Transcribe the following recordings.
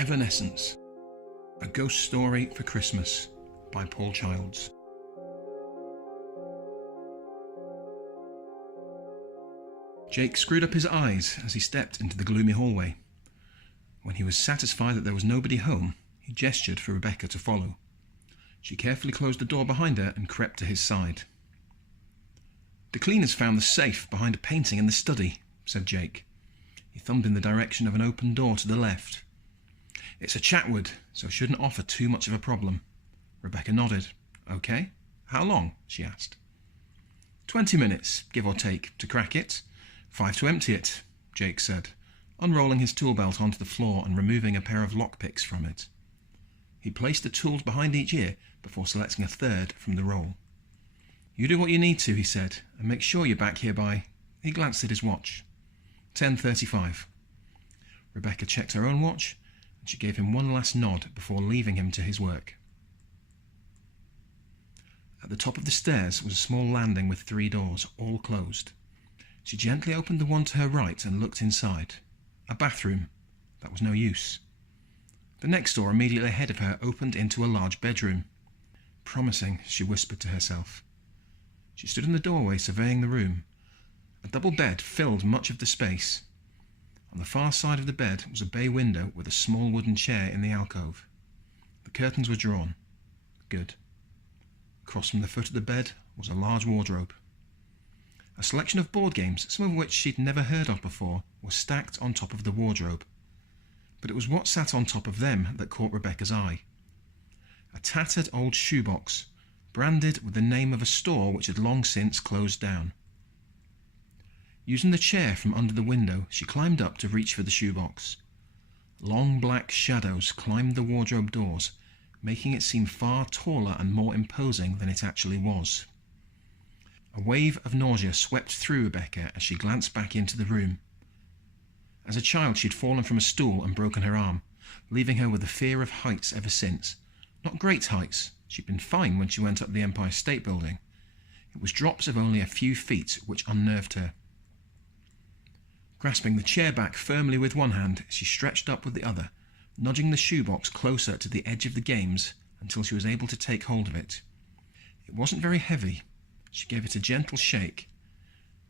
Evanescence, a ghost story for Christmas by Paul Childs. Jake screwed up his eyes as he stepped into the gloomy hallway. When he was satisfied that there was nobody home, he gestured for Rebecca to follow. She carefully closed the door behind her and crept to his side. "The cleaners found the safe behind a painting in the study," said Jake. He thumbed in the direction of an open door to the left. "It's a Chatwood, so shouldn't offer too much of a problem." Rebecca nodded. "Okay. How long?" she asked. 20 minutes, give or take, to crack it. 5 to empty it," Jake said, unrolling his tool belt onto the floor and removing a pair of lockpicks from it. He placed the tools behind each ear before selecting a third from the roll. "You do what you need to," he said, "and make sure you're back here by..." He glanced at his watch. 10:35. Rebecca checked her own watch, and she gave him one last nod before leaving him to his work. At the top of the stairs was a small landing with 3 doors, all closed. She gently opened the one to her right and looked inside. A bathroom. That was no use. The next door immediately ahead of her opened into a large bedroom. Promising, she whispered to herself. She stood in the doorway surveying the room. A double bed filled much of the space. On the far side of the bed was a bay window with a small wooden chair in the alcove. The curtains were drawn. Good. Across from the foot of the bed was a large wardrobe. A selection of board games, some of which she'd never heard of before, were stacked on top of the wardrobe. But it was what sat on top of them that caught Rebecca's eye. A tattered old shoebox, branded with the name of a store which had long since closed down. Using the chair from under the window, she climbed up to reach for the shoebox. Long black shadows climbed the wardrobe doors, making it seem far taller and more imposing than it actually was. A wave of nausea swept through Rebecca as she glanced back into the room. As a child, she'd fallen from a stool and broken her arm, leaving her with a fear of heights ever since. Not great heights. She'd been fine when she went up the Empire State Building. It was drops of only a few feet which unnerved her. Grasping the chair back firmly with one hand, she stretched up with the other, nudging the shoebox closer to the edge of the games until she was able to take hold of it. It wasn't very heavy. She gave it a gentle shake.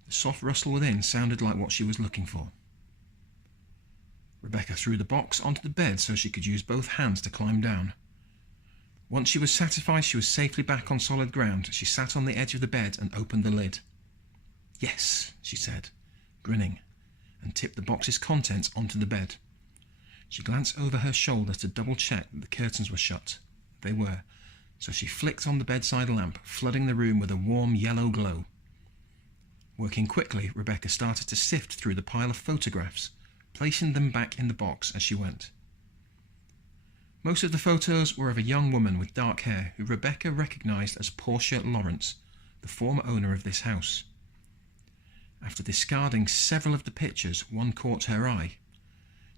The soft rustle within sounded like what she was looking for. Rebecca threw the box onto the bed so she could use both hands to climb down. Once she was satisfied she was safely back on solid ground, she sat on the edge of the bed and opened the lid. "Yes," she said, grinning, and tipped the box's contents onto the bed. She glanced over her shoulder to double-check that the curtains were shut. They were, so she flicked on the bedside lamp, flooding the room with a warm yellow glow. Working quickly, Rebecca started to sift through the pile of photographs, placing them back in the box as she went. Most of the photos were of a young woman with dark hair who Rebecca recognised as Portia Lawrence, the former owner of this house. After discarding several of the pictures, one caught her eye.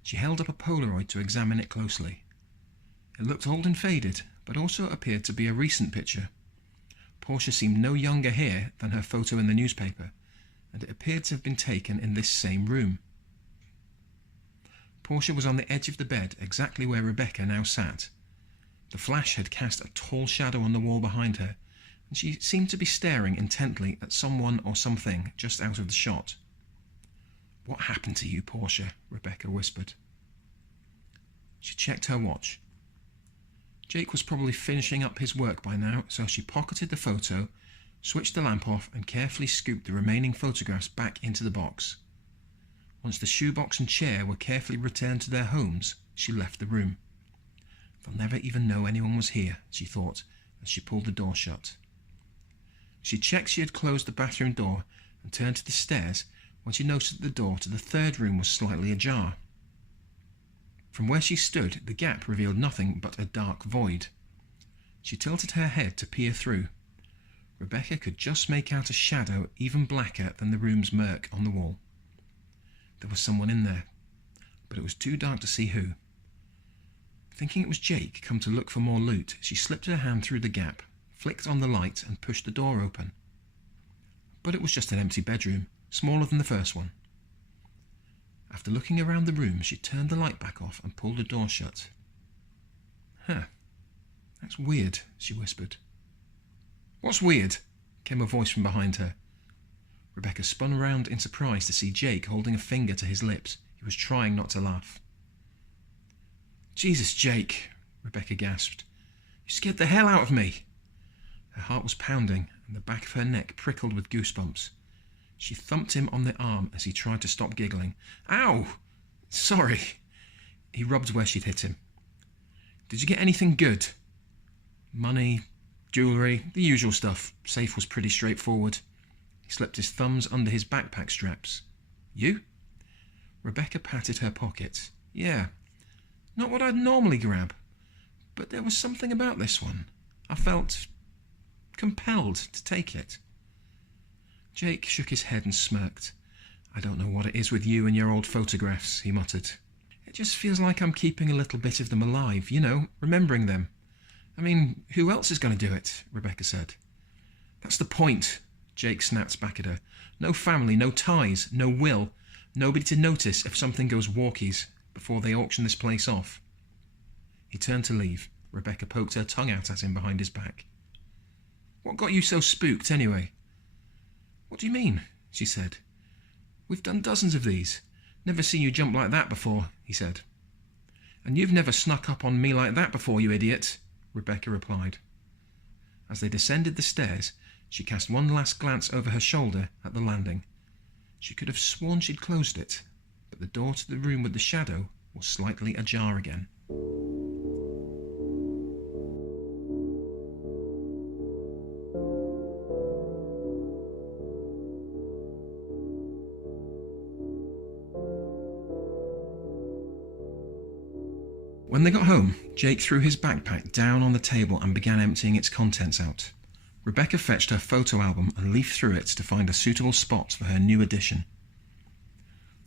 She held up a Polaroid to examine it closely. It looked old and faded, but also appeared to be a recent picture. Portia seemed no younger here than her photo in the newspaper, and it appeared to have been taken in this same room. Portia was on the edge of the bed, exactly where Rebecca now sat. The flash had cast a tall shadow on the wall behind her, and she seemed to be staring intently at someone or something just out of the shot. "What happened to you, Portia?" Rebecca whispered. She checked her watch. Jake was probably finishing up his work by now, so she pocketed the photo, switched the lamp off, and carefully scooped the remaining photographs back into the box. Once the shoebox and chair were carefully returned to their homes, she left the room. "They'll never even know anyone was here," she thought, as she pulled the door shut. She checked she had closed the bathroom door and turned to the stairs when she noticed that the door to the third room was slightly ajar. From where she stood, the gap revealed nothing but a dark void. She tilted her head to peer through. Rebecca could just make out a shadow even blacker than the room's murk on the wall. There was someone in there, but it was too dark to see who. Thinking it was Jake come to look for more loot, she slipped her hand through the gap, flicked on the light and pushed the door open. But it was just an empty bedroom, smaller than the first one. After looking around the room, she turned the light back off and pulled the door shut. "Huh, that's weird," she whispered. "What's weird?" came a voice from behind her. Rebecca spun round in surprise to see Jake holding a finger to his lips. He was trying not to laugh. "Jesus, Jake," Rebecca gasped. "You scared the hell out of me." Her heart was pounding and the back of her neck prickled with goosebumps. She thumped him on the arm as he tried to stop giggling. "Ow! Sorry." He rubbed where she'd hit him. "Did you get anything good?" "Money, jewellery, the usual stuff. Safe was pretty straightforward." He slipped his thumbs under his backpack straps. "You?" Rebecca patted her pocket. "Yeah. Not what I'd normally grab. But there was something about this one. I felt compelled to take it." Jake shook his head and smirked. "I don't know what it is with you and your old photographs," he muttered. "It just feels like I'm keeping a little bit of them alive, you know, remembering them." "I mean, who else is going to do it?" Rebecca said. "That's the point," Jake snapped back at her. "No family, no ties, no will, nobody to notice if something goes walkies before they auction this place off." He turned to leave. Rebecca poked her tongue out at him behind his back. "What got you so spooked, anyway?" "What do you mean?" she said. "We've done dozens of these. Never seen you jump like that before," he said. "And you've never snuck up on me like that before, you idiot," Rebecca replied. As they descended the stairs, she cast one last glance over her shoulder at the landing. She could have sworn she'd closed it, but the door to the room with the shadow was slightly ajar again. When they got home, Jake threw his backpack down on the table and began emptying its contents out. Rebecca fetched her photo album and leafed through it to find a suitable spot for her new addition.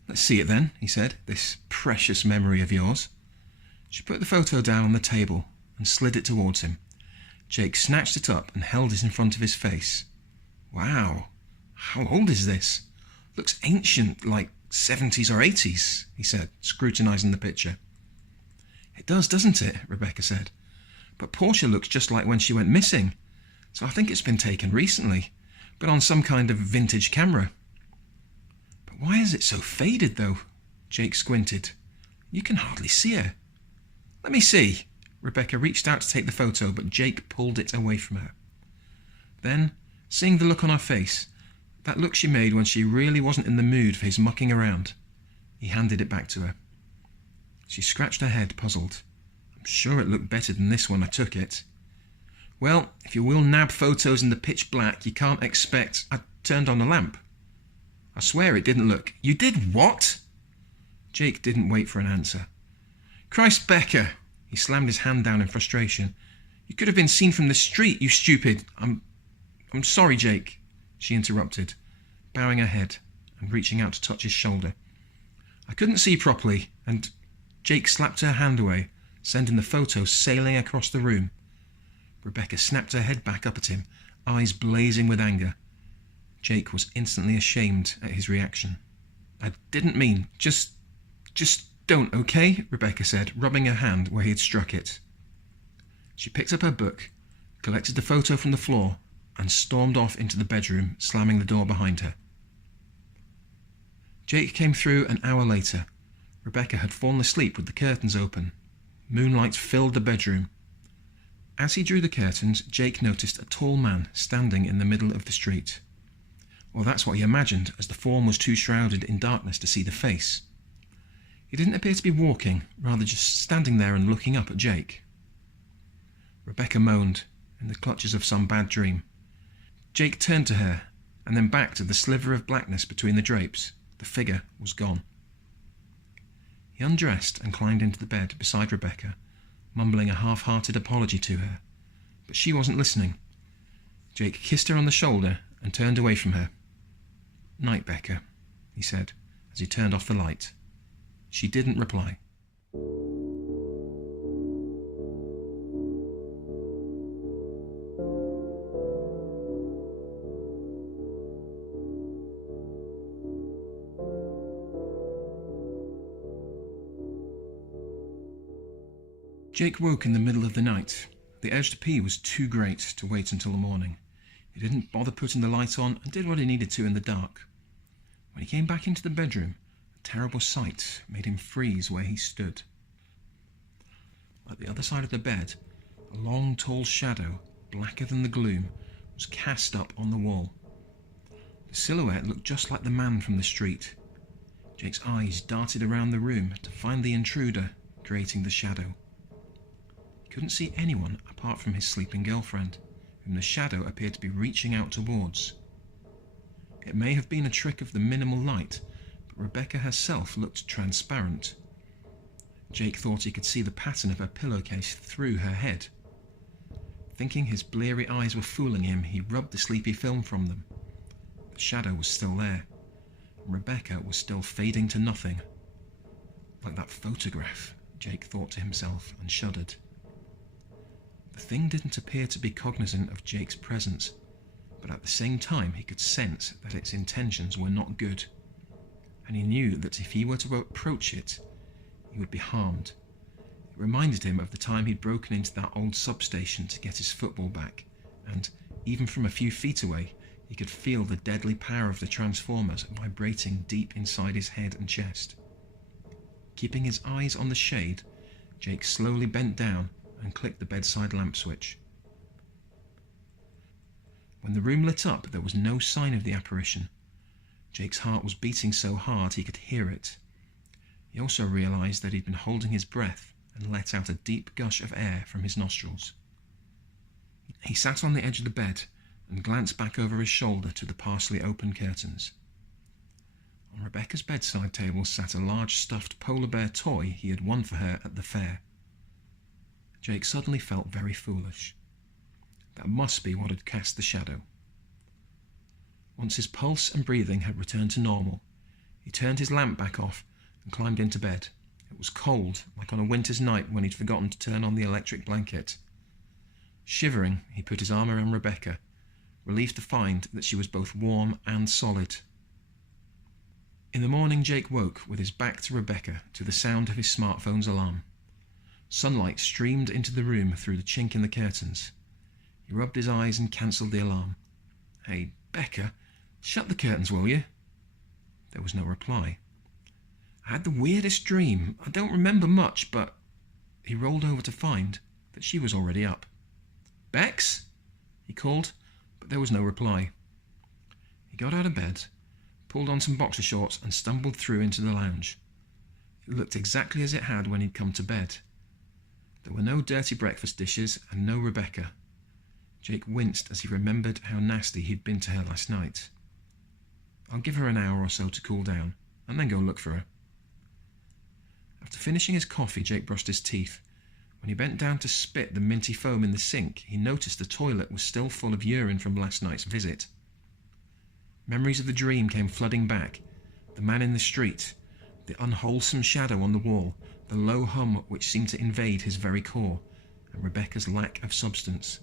"Let's see it then," he said, "this precious memory of yours." She put the photo down on the table and slid it towards him. Jake snatched it up and held it in front of his face. "Wow, how old is this? Looks ancient, like 70s or 80s, he said, scrutinising the picture. "It does, doesn't it?" Rebecca said. "But Portia looks just like when she went missing, so I think it's been taken recently, but on some kind of vintage camera." "But why is it so faded, though?" Jake squinted. "You can hardly see her." "Let me see." Rebecca reached out to take the photo, but Jake pulled it away from her. Then, seeing the look on her face, that look she made when she really wasn't in the mood for his mucking around, he handed it back to her. She scratched her head, puzzled. "I'm sure it looked better than this when I took it." "Well, if you will nab photos in the pitch black, you can't expect—" I turned on the lamp. "I swear it didn't look—" "You did what?" Jake didn't wait for an answer. "Christ, Becca!" He slammed his hand down in frustration. "You could have been seen from the street, you stupid—" I'm sorry, Jake," she interrupted, bowing her head and reaching out to touch his shoulder. "I couldn't see properly, and—" Jake slapped her hand away, sending the photo sailing across the room. Rebecca snapped her head back up at him, eyes blazing with anger. Jake was instantly ashamed at his reaction. "I didn't mean, just don't, okay?" Rebecca said, rubbing her hand where he had struck it. She picked up her book, collected the photo from the floor, and stormed off into the bedroom, slamming the door behind her. Jake came through an hour later. Rebecca had fallen asleep with the curtains open. Moonlight filled the bedroom. As he drew the curtains, Jake noticed a tall man standing in the middle of the street. Well, that's what he imagined, as the form was too shrouded in darkness to see the face. He didn't appear to be walking, rather just standing there and looking up at Jake. Rebecca moaned, in the clutches of some bad dream. Jake turned to her, and then back to the sliver of blackness between the drapes. The figure was gone. He undressed and climbed into the bed beside Rebecca, mumbling a half-hearted apology to her, but she wasn't listening. Jake kissed her on the shoulder and turned away from her. "Night, Becca," he said, as he turned off the light. She didn't reply. Jake woke in the middle of the night. The urge to pee was too great to wait until the morning. He didn't bother putting the light on and did what he needed to in the dark. When he came back into the bedroom, a terrible sight made him freeze where he stood. At the other side of the bed, a long, tall shadow, blacker than the gloom, was cast up on the wall. The silhouette looked just like the man from the street. Jake's eyes darted around the room to find the intruder creating the shadow. He couldn't see anyone apart from his sleeping girlfriend, whom the shadow appeared to be reaching out towards. It may have been a trick of the minimal light, but Rebecca herself looked transparent. Jake thought he could see the pattern of her pillowcase through her head. Thinking his bleary eyes were fooling him, he rubbed the sleepy film from them. The shadow was still there, and Rebecca was still fading to nothing. Like that photograph, Jake thought to himself and shuddered. The thing didn't appear to be cognizant of Jake's presence, but at the same time he could sense that its intentions were not good, and he knew that if he were to approach it, he would be harmed. It reminded him of the time he'd broken into that old substation to get his football back, and even from a few feet away, he could feel the deadly power of the transformers vibrating deep inside his head and chest. Keeping his eyes on the shade, Jake slowly bent down and clicked the bedside lamp switch. When the room lit up, there was no sign of the apparition. Jake's heart was beating so hard he could hear it. He also realized that he'd been holding his breath and let out a deep gush of air from his nostrils. He sat on the edge of the bed and glanced back over his shoulder to the partially open curtains. On Rebecca's bedside table sat a large stuffed polar bear toy he had won for her at the fair. Jake suddenly felt very foolish. That must be what had cast the shadow. Once his pulse and breathing had returned to normal, he turned his lamp back off and climbed into bed. It was cold, like on a winter's night when he'd forgotten to turn on the electric blanket. Shivering, he put his arm around Rebecca, relieved to find that she was both warm and solid. In the morning, Jake woke with his back to Rebecca to the sound of his smartphone's alarm. Sunlight streamed into the room through the chink in the curtains. He rubbed his eyes and cancelled the alarm. "Hey, Becca, shut the curtains, will you?" There was no reply. "I had the weirdest dream. I don't remember much, but..." He rolled over to find that she was already up. "Bex?" he called, but there was no reply. He got out of bed, pulled on some boxer shorts and stumbled through into the lounge. It looked exactly as it had when he'd come to bed. There were no dirty breakfast dishes and no Rebecca. Jake winced as he remembered how nasty he'd been to her last night. "I'll give her an hour or so to cool down, and then go look for her." After finishing his coffee, Jake brushed his teeth. When he bent down to spit the minty foam in the sink, he noticed the toilet was still full of urine from last night's visit. Memories of the dream came flooding back. The man in the street, the unwholesome shadow on the wall, the low hum which seemed to invade his very core, and Rebecca's lack of substance.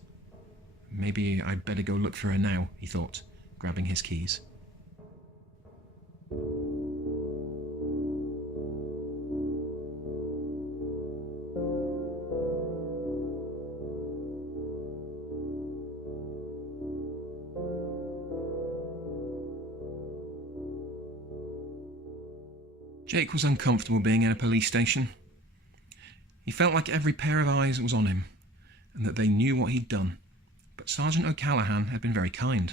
"Maybe I'd better go look for her now," he thought, grabbing his keys. Jake was uncomfortable being in a police station. He felt like every pair of eyes was on him, and that they knew what he'd done. But Sergeant O'Callaghan had been very kind.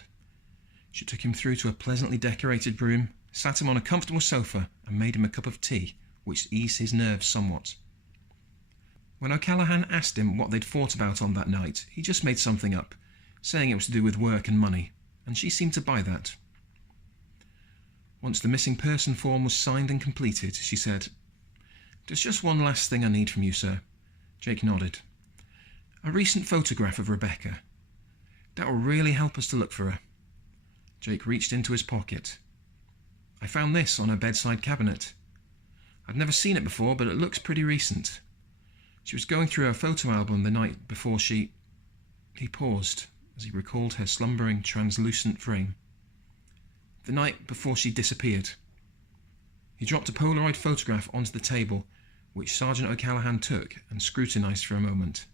She took him through to a pleasantly decorated room, sat him on a comfortable sofa, and made him a cup of tea, which eased his nerves somewhat. When O'Callaghan asked him what they'd fought about on that night, he just made something up, saying it was to do with work and money, and she seemed to buy that. Once the missing person form was signed and completed, she said, "There's just one last thing I need from you, sir." Jake nodded. "A recent photograph of Rebecca. That will really help us to look for her." Jake reached into his pocket. "I found this on her bedside cabinet. I'd never seen it before, but it looks pretty recent. She was going through her photo album the night before she..." He paused as he recalled her slumbering, translucent frame. "The night before she disappeared." He dropped a Polaroid photograph onto the table, which Sergeant O'Callaghan took and scrutinised for a moment.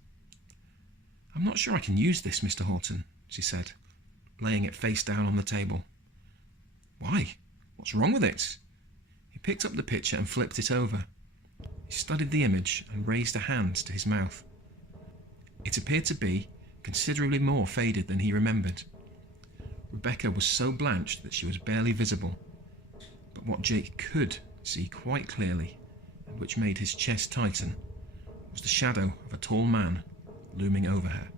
"I'm not sure I can use this, Mr. Horton," she said, laying it face down on the table. "Why? What's wrong with it?" He picked up the picture and flipped it over. He studied the image and raised a hand to his mouth. It appeared to be considerably more faded than he remembered. Rebecca was so blanched that she was barely visible, but what Jake could see quite clearly, and which made his chest tighten, was the shadow of a tall man looming over her.